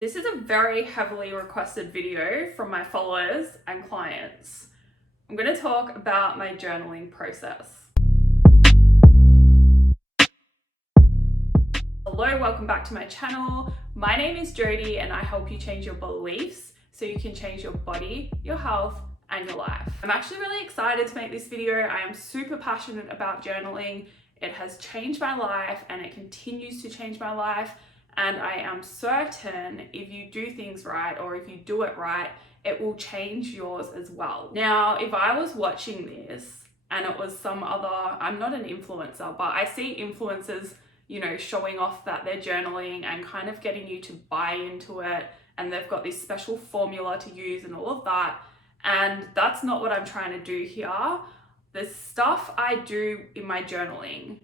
This is a very heavily requested video from my followers and clients. I'm going to talk about my journaling process. Hello, welcome back to my channel. My name is Jodie and I help you change your beliefs so you can change your body, your health, and your life. I'm actually really excited to make this video. I am super passionate about journaling. It has changed my life and it continues to change my life. And I am certain if you do things right, or if you do it right, it will change yours as well. Now, if I was watching this and it was some other, I'm not an influencer, but I see influencers, showing off that they're journaling and kind of getting you to buy into it. And they've got this special formula to use and all of that. And that's not what I'm trying to do here. The stuff I do in my journaling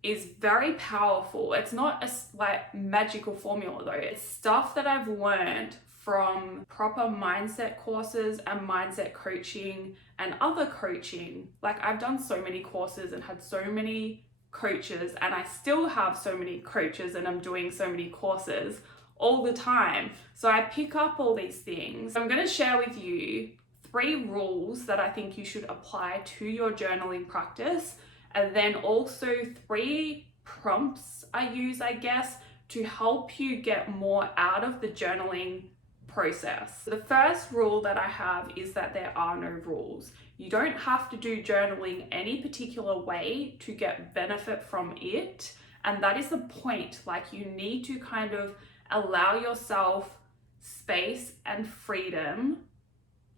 is very powerful. It's not a magical formula though. It's stuff that I've learned from proper mindset courses and mindset coaching and other coaching. Like, I've done so many courses and had so many coaches, and I still have so many coaches and I'm doing so many courses all the time. So I pick up all these things. I'm going to share with you 3 rules that I think you should apply to your journaling practice. And then also 3 prompts I use, to help you get more out of the journaling process. The first rule that I have is that there are no rules. You don't have to do journaling any particular way to get benefit from it. And that is the point. Like, you need to kind of allow yourself space and freedom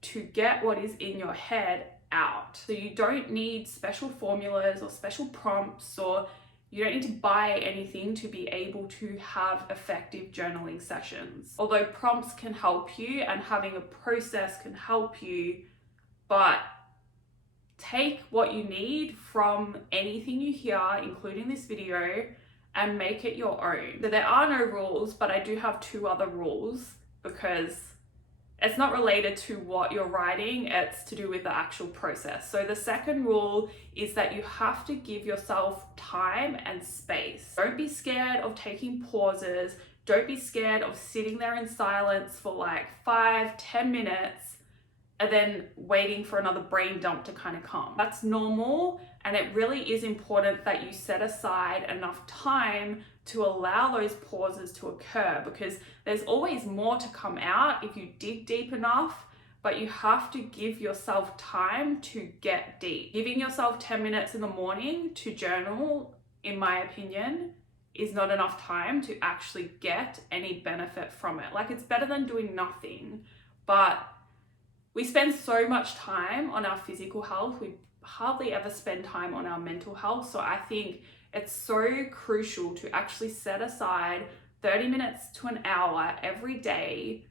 to get what is in your head out. So you don't need special formulas or special prompts, or you don't need to buy anything to be able to have effective journaling sessions. Although prompts can help you and having a process can help you, but take what you need from anything you hear, including this video, and make it your own. So there are no rules, but I do have 2 other rules because it's not related to what you're writing, it's to do with the actual process. So the second rule is that you have to give yourself time and space. Don't be scared of taking pauses. Don't be scared of sitting there in silence for like 5-10 minutes and then waiting for another brain dump to kind of come. That's normal, and it really is important that you set aside enough time to allow those pauses to occur, because there's always more to come out if you dig deep enough, but you have to give yourself time to get deep. Giving yourself 10 minutes in the morning to journal, in my opinion, is not enough time to actually get any benefit from it. Like, it's better than doing nothing, but we spend so much time on our physical health, we hardly ever spend time on our mental health. So I think it's so crucial to actually set aside 30 minutes to an hour every day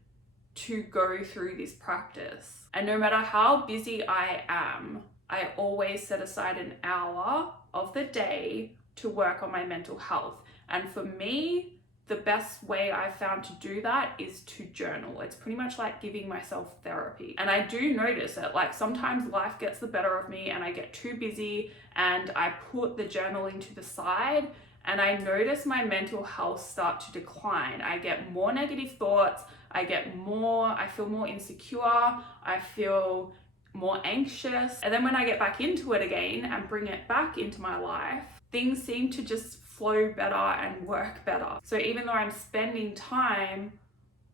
to go through this practice. And no matter how busy I am, I always set aside an hour of the day to work on my mental health. And for me, the best way I've found to do that is to journal. It's pretty much like giving myself therapy. And I do notice it, like sometimes life gets the better of me and I get too busy and I put the journaling to the side, and I notice my mental health start to decline. I get more negative thoughts, I feel more insecure, I feel more anxious. And then when I get back into it again and bring it back into my life, things seem to just flow better and work better. So even though I'm spending time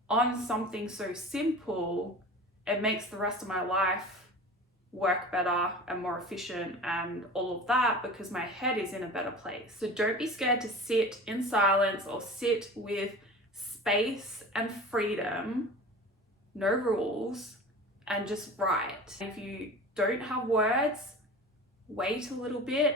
on something so simple, it makes the rest of my life work better and more efficient and all of that, because my head is in a better place. So don't be scared to sit in silence or sit with space and freedom, no rules, and just write. If you don't have words, wait a little bit.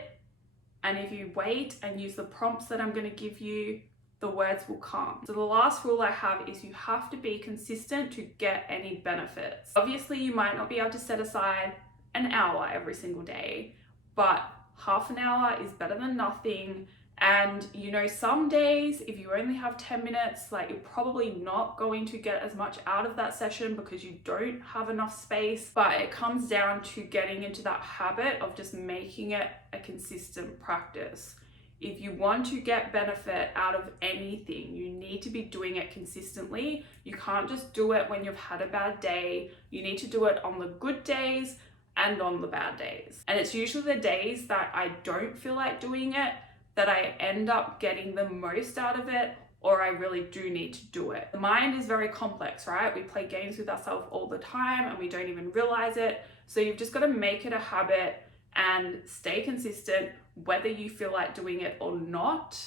And if you wait and use the prompts that I'm going to give you, the words will come. So the last rule I have is you have to be consistent to get any benefits. Obviously, you might not be able to set aside an hour every single day, but half an hour is better than nothing. And some days, if you only have 10 minutes, like, you're probably not going to get as much out of that session because you don't have enough space. But it comes down to getting into that habit of just making it a consistent practice. If you want to get benefit out of anything, you need to be doing it consistently. You can't just do it when you've had a bad day. You need to do it on the good days and on the bad days. And it's usually the days that I don't feel like doing it that I end up getting the most out of it, or I really do need to do it. The mind is very complex, right? We play games with ourselves all the time and we don't even realize it. So you've just got to make it a habit and stay consistent, whether you feel like doing it or not.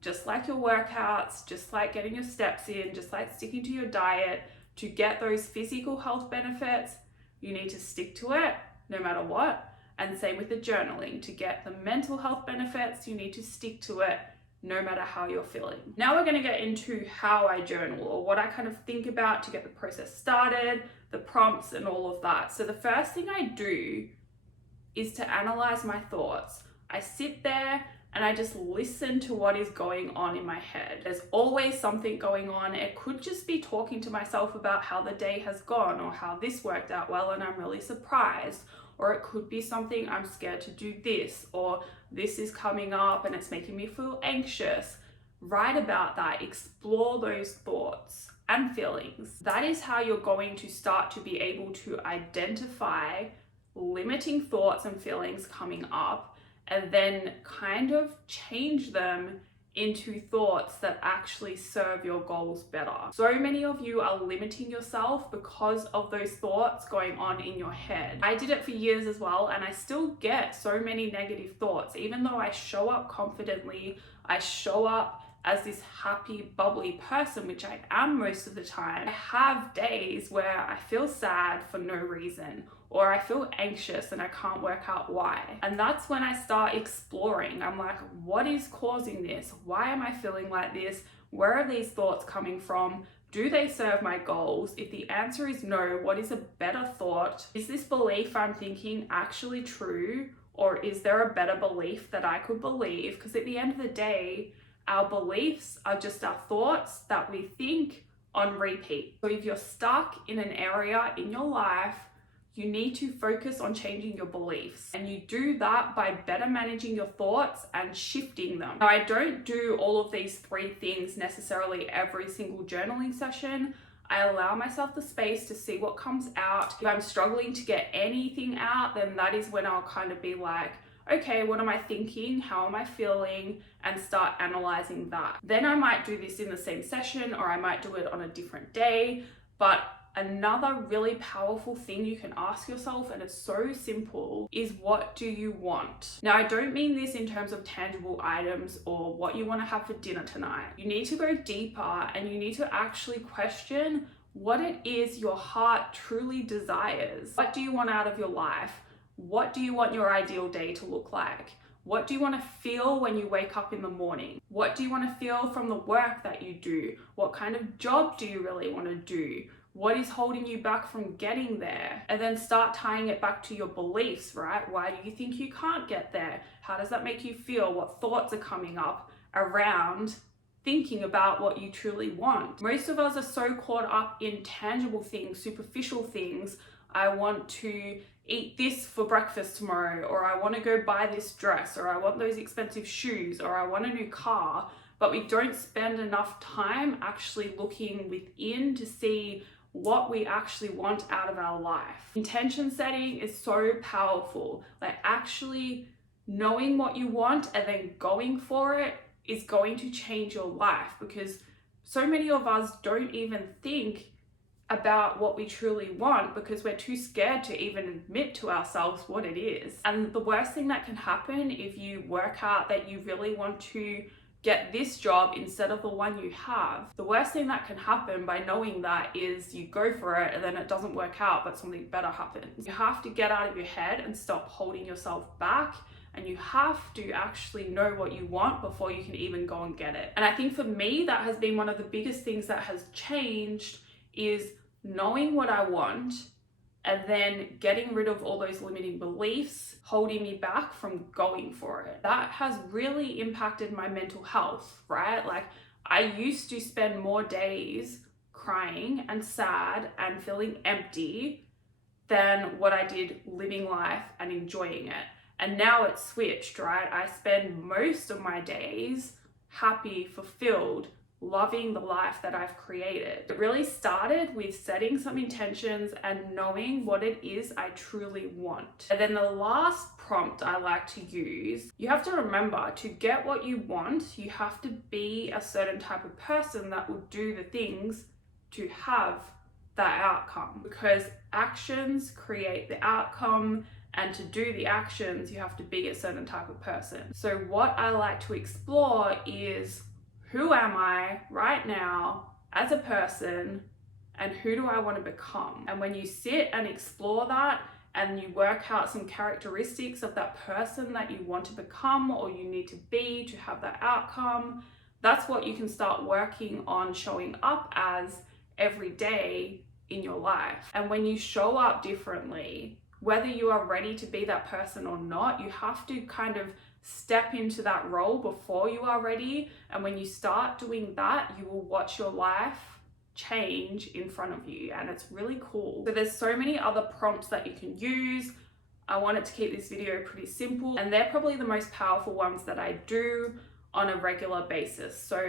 Just like your workouts, just like getting your steps in, just like sticking to your diet, to get those physical health benefits, you need to stick to it no matter what. And same with the journaling. To get the mental health benefits, you need to stick to it no matter how you're feeling. Now we're going to get into how I journal, or what I kind of think about to get the process started, the prompts and all of that. So the first thing I do is to analyze my thoughts. I sit there and I just listen to what is going on in my head. There's always something going on. It could just be talking to myself about how the day has gone, or how this worked out well and I'm really surprised. Or it could be something, I'm scared to do this, or this is coming up and it's making me feel anxious. Write about that, explore those thoughts and feelings. That is how you're going to start to be able to identify limiting thoughts and feelings coming up, and then kind of change them into thoughts that actually serve your goals better. So many of you are limiting yourself because of those thoughts going on in your head. I did it for years as well, and I still get so many negative thoughts. Even though I show up confidently, I show up as this happy, bubbly person, which I am most of the time, I have days where I feel sad for no reason, or I feel anxious and I can't work out why. And that's when I start exploring. I'm like, what is causing this? Why am I feeling like this? Where are these thoughts coming from? Do they serve my goals? If the answer is no, what is a better thought? Is this belief I'm thinking actually true? Or is there a better belief that I could believe? Because at the end of the day, our beliefs are just our thoughts that we think on repeat. So if you're stuck in an area in your life, you need to focus on changing your beliefs. And you do that by better managing your thoughts and shifting them. Now, I don't do all of these 3 things necessarily every single journaling session. I allow myself the space to see what comes out. If I'm struggling to get anything out, then that is when I'll kind of be like, okay, what am I thinking? How am I feeling? And start analyzing that. Then I might do this in the same session, or I might do it on a different day. But another really powerful thing you can ask yourself, and it's so simple, is what do you want? Now, I don't mean this in terms of tangible items or what you want to have for dinner tonight. You need to go deeper, and you need to actually question what it is your heart truly desires. What do you want out of your life? What do you want your ideal day to look like? What do you want to feel when you wake up in the morning? What do you want to feel from the work that you do? What kind of job do you really want to do? What is holding you back from getting there? And then start tying it back to your beliefs, right? Why do you think you can't get there? How does that make you feel? What thoughts are coming up around thinking about what you truly want? Most of us are so caught up in tangible things, superficial things. I want to eat this for breakfast tomorrow, or I want to go buy this dress, or I want those expensive shoes, or I want a new car. But we don't spend enough time actually looking within to see what we actually want out of our life. Intention setting is so powerful. Like, actually knowing what you want and then going for it is going to change your life, because so many of us don't even think about what we truly want because we're too scared to even admit to ourselves what it is. And the worst thing that can happen if you work out that you really want to get this job instead of the one you have, the worst thing that can happen by knowing that is you go for it and then it doesn't work out, but something better happens. You have to get out of your head and stop holding yourself back, and you have to actually know what you want before you can even go and get it. And I think for me, that has been one of the biggest things that has changed, is knowing what I want and then getting rid of all those limiting beliefs holding me back from going for it. That has really impacted my mental health, right? Like, I used to spend more days crying and sad and feeling empty than what I did living life and enjoying it. And now it's switched, right? I spend most of my days happy, fulfilled, loving the life that I've created. It really started with setting some intentions and knowing what it is I truly want. And then the last prompt I like to use, you have to remember, to get what you want, you have to be a certain type of person that will do the things to have that outcome, because actions create the outcome, and to do the actions you have to be a certain type of person. So what I like to explore is, who am I right now as a person, and who do I want to become? And when you sit and explore that and you work out some characteristics of that person that you want to become or you need to be to have that outcome, that's what you can start working on showing up as every day in your life. And when you show up differently, whether you are ready to be that person or not, you have to kind of step into that role before you are ready. And when you start doing that, you will watch your life change in front of you, and it's really cool. So there's so many other prompts that you can use. I wanted to keep this video pretty simple, and they're probably the most powerful ones that I do on a regular basis. So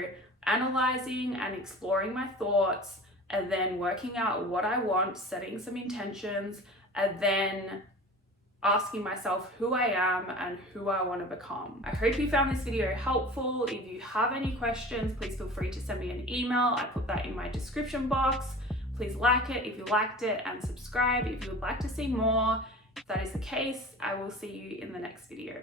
analyzing and exploring my thoughts, and then working out what I want, setting some intentions, and then asking myself who I am and who I want to become. I hope you found this video helpful. If you have any questions, please feel free to send me an email. I put that in my description box. Please like it if you liked it, and subscribe if you would like to see more. If that is the case, I will see you in the next video.